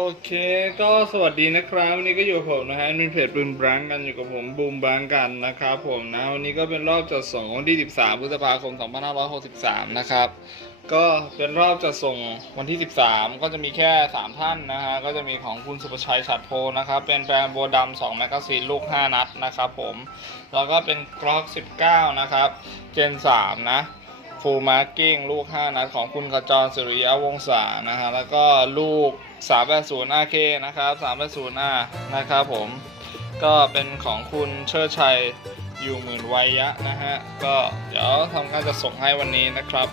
โอเคก็สวัสดีนะครับวันนี้ก็อยู่กับผมนะฮะมีเพจปืนบรังกันอยู่กับผมบูมบรังกันนะครับผมนะวันนี้ก็เป็นรอบจัดส่งวันที่ 13พฤษภาคม 2563 นะครับก็เป็นรอบจัดส่งวันที่ 13 ก็จะมีแค่ 3 ท่านนะฮะก็จะมีของคุณสุประชัยฉัดโพนะครับเป็นแบรนด์โบดำ2แมกกาซีนลูก 5 นัดนะครับผมแล้วก็เป็นกรอก 19 นะครับเจน 3 นะ ฟูลมาร์กิ้งลูก 5 นัดของคุณขจรสุริยวงศานะฮะแล้วก็ลูก 380 RK นะครับ 380 R นะครับผม ก็เป็นของคุณเชิดชัยอยู่หมื่นวัยยะนะฮะ ก็เดี๋ยวทำการจะส่งให้วันนี้นะครับ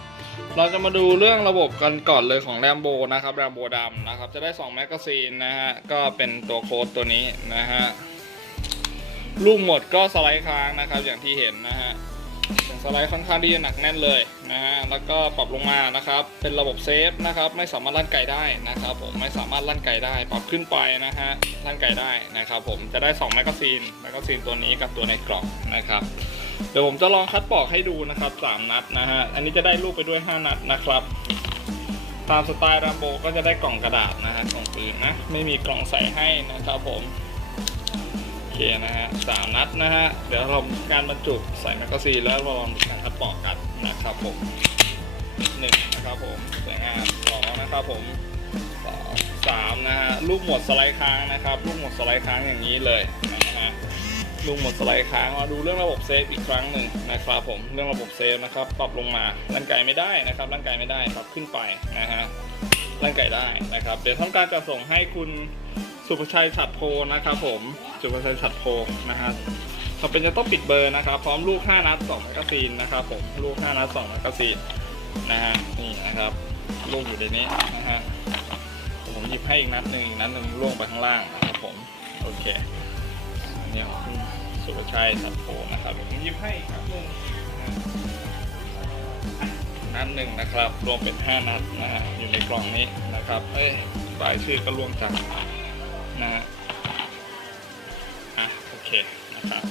เราจะมาดูเรื่องระบบกันก่อนเลยของแรมโบนะครับแรมโบดำนะครับ จะได้ 2 แมกกาซีนนะฮะ ก็เป็นตัวโค้ดตัวนี้นะฮะ ลูกหมดก็สไลด์ค้างนะครับอย่างที่เห็นนะฮะ สไลด์ค่อนข้างที่จะหนักแน่นเลยนะฮะแล้วก็ปรับลงมานะครับ เป็นระบบเซฟนะครับ ไม่สามารถลั่นไกได้นะครับ ผมไม่สามารถลั่นไกได้ ปรับขึ้นไปนะฮะลั่นไกได้นะครับ ผมจะได้2แมกกาซีนแมกกาซีนตัวนี้กับตัวในกล่องนะครับ เดี๋ยวผมจะลองคัดปอกให้ดูนะครับ 3 นัดนะฮะอันนี้จะได้ลูกไปด้วย 5 นัดนะครับ ตามสไตล์รัมโบก็จะได้กล่องกระดาษนะฮะกล่องปืนนะไม่มีกล่องใส่ให้นะครับ ผม เคนะฮะสามนัดนะฮะ เดี๋ยวเราการบรรจุใส่แมกกาซีนแล้วเราลองดูการคัดปอกกันนะครับผมหนึ่งนะครับผมสวยงามสองนะครับผมสองสามนะฮะลูกหมดสไลด์ค้างนะครับลูกหมดสไลด์ค้างอย่างนี้เลยนะฮะลูกหมดสไลด์ค้างมาดูเรื่องระบบเซฟอีกครั้งหนึ่งนะครับผมเรื่องระบบเซฟนะครับปรับลงมาร่างไกายไม่ได้นะครับร่างไกายไม่ได้ปรับขึ้นไปนะฮะร่างไกายได้นะครับ เดี๋ยวทำการจะส่งให้คุณสุภชัยฉัดโพนะครับผม สุภชัยฉัดโพนะฮะเราเป็นจะต้องปิดเบอร์นะครับ พร้อมลูก 5 นัด2แมกกาซีนนะครับผมลูก 5 นัด2แมกกาซีนนะฮะนี่นะครับลูกอยู่ในนี้นะฮะผมหยิบให้อีกนัดหนึ่งอีกนัดหนึ่งล่วงไปข้างล่างนะครับผมโอเคอันนี้ของคุณสุภชัยฉัดโพนะครับผมหยิบให้อีกนัดหนึ่งนะฮะนัดหนึ่งนะครับ รวมเป็น 5 นัดนะฮะอยู่ในกล่องนี้นะครับเอ้ยรายชื่อก็ล่วงจากนะฮะ อะโอเคนะครับ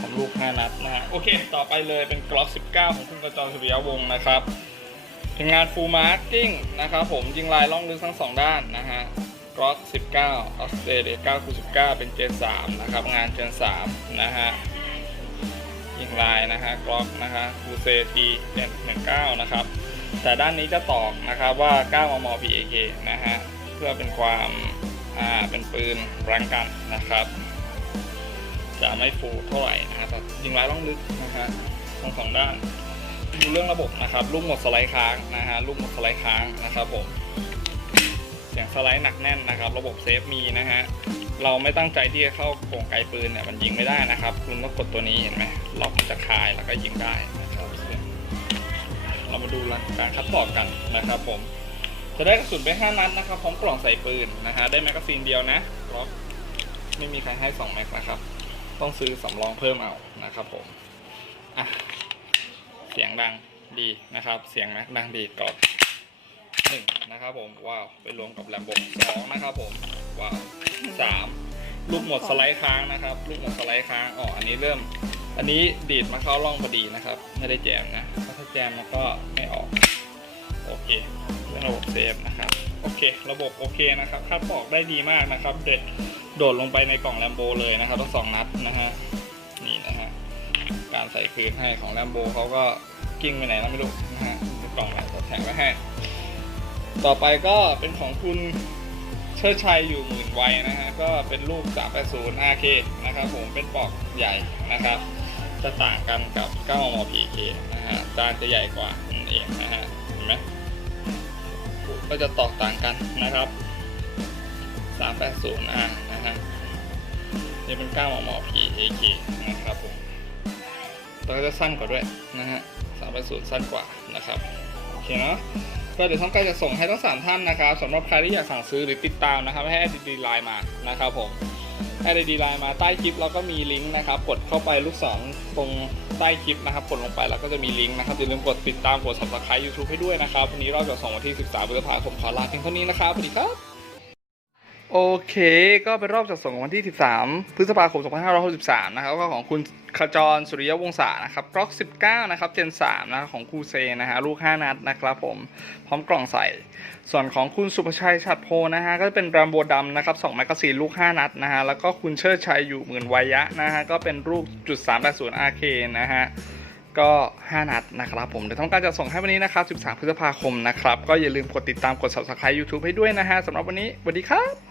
ผมลูก5นัดนะฮะโอเค ต่อไปเลยเป็นกลอส19 ของคุณกระจรสุริยวงศ์นะครับเป็นงานฟูลมาร์กิ้งนะครับผมยิงลายล่องลึกทั้งสองด้านนะฮะกลอส19ออสเตรเลีย9คู19 เป็นเจน3นะครับงานเจน3นะฮะยิงลายนะฮะกลอสนะฮะคูเซทีเจน19นะครับแต่ด้านนี้จะตอกนะครับว่า 9 มม PAK นะฮะ เพื่อเป็นความ อ่า เป็นปืนรังกันนะครับ จะไม่ฟูเท่าไหร่นะฮะแต่ยิงร้ายล่องลึกนะฮะทั้งสองด้านดูเรื่องระบบนะครับลูกหมดสไลด์ค้างนะฮะลูกหมดสไลด์ค้างนะครับผมเสียงสไลด์หนักแน่นนะครับ ระบบเซฟมีนะฮะเราไม่ตั้งใจที่จะเข้าโครงไกลปืนเนี่ยมันยิงไม่ได้นะครับ คุณต้องกดตัวนี้เห็นไหมล็อกจะคลายแล้วก็ยิงได้นะครับเรามาดูการคัดปอกกันนะครับผมจะได้กระสุนไป5นัดนะครับพร้อมกล่องใส่ปืนนะฮะได้แมกกาซีนเดียวนะเพราะไม่มีใครให้2แม็กนะครับ ต้องซื้อสำรองเพิ่มเอานะครับผมอะเสียงดังดีนะครับ เสียงแม็กดังดีกรอบหนึ่งนะครับผมว้าวไปรวมกับแลมโบสองนะครับผมว้าวสามลูกหมดสไลด์ค้างนะครับ ลูกหมดสไลด์ค้างอ๋ออันนี้เริ่ม อันนี้ดีดมาเข้าร่องพอดีนะครับ ไม่ได้แจมนะเพราะถ้าแจมมันก็ไม่ออกโอเคเรื่องระบบเซฟนะครับโอเค ระบบโอเคนะครับคัดปอกได้ดีมากนะครับเด็ด โดดลงไปในกล่องแลมโบเลยนะครับทั้งสองนัดนะฮะนี่นะฮะการใส่คืนให้ของแลมโบเขาก็กิ้งไปไหนแล้วไม่รู้นะฮะกล่องไหนตัวแถมไว้ให้ ต่อไปก็เป็นของคุณเชิดชัยอยู่หมื่นวัยนะฮะก็เป็นรูป380 RK นะครับผมเป็นปอกใหญ่นะครับ จะต่างกันกับ9ม PK นะฮะจานจะใหญ่กว่านั่นเองนะฮะเห็นไหมก็จะตอกต่างกันนะครับ 380 R นะ ฮะเป็น9มม PK นะครับผมตัวก็จะสั้นกว่าด้วยนะฮะ380สั้นกว่านะครับโอเคเนาะก็เดี๋ยวท้องใกล้จะส่งให้ทั้งสามท่านนะครับสำหรับใครที่อยากสั่งซื้อหรือติดตามนะครับ ให้ ID ไลน์มานะครับผมให้ ID ไลน์มาใต้คลิปเราก็มีลิงก์นะครับ กดเข้าไปลูกศรตรงใต้คลิปนะครับกดลงไปแล้วก็จะมีลิงก์นะครับอย่าลืมกดติดตามกด subscribe YouTube ให้ด้วยนะครับวันนี้เราจะส่งวันที่ 13พฤษภาคมขอลาเพียงเท่านี้นะครับสวัสดีครับ โอเค ก็เป็นรอบจัดส่งของวันที่ 13 พฤษภาคม 2563 นะครับ ก็ของคุณขจรสุริยวงศานะครับกล็อก19 นะครับ เจน 3 นะของคูเซนะฮะ ลูก 5 นัดนะครับผม พร้อมกล่องใส่ ส่วนของคุณสุภชัยฉัดโพนะฮะ ก็เป็นแรมโบดำนะครับ2แมกกาซีนลูก 5 นัดนะฮะ แล้วก็คุณเชิดชัยอยู่หมื่นวายะนะฮะ ก็เป็นรูปจุด380 RK นะฮะก็ 5 นัดนะครับผมเดี๋ยวทำการจะส่งให้วันนี้นะครับ 13 พฤษภาคมนะครับ ก็อย่าลืมกดติดตามกด subscribe YouTube ให้ด้วยนะฮะสำหรับวันนี้สวัสดีครับ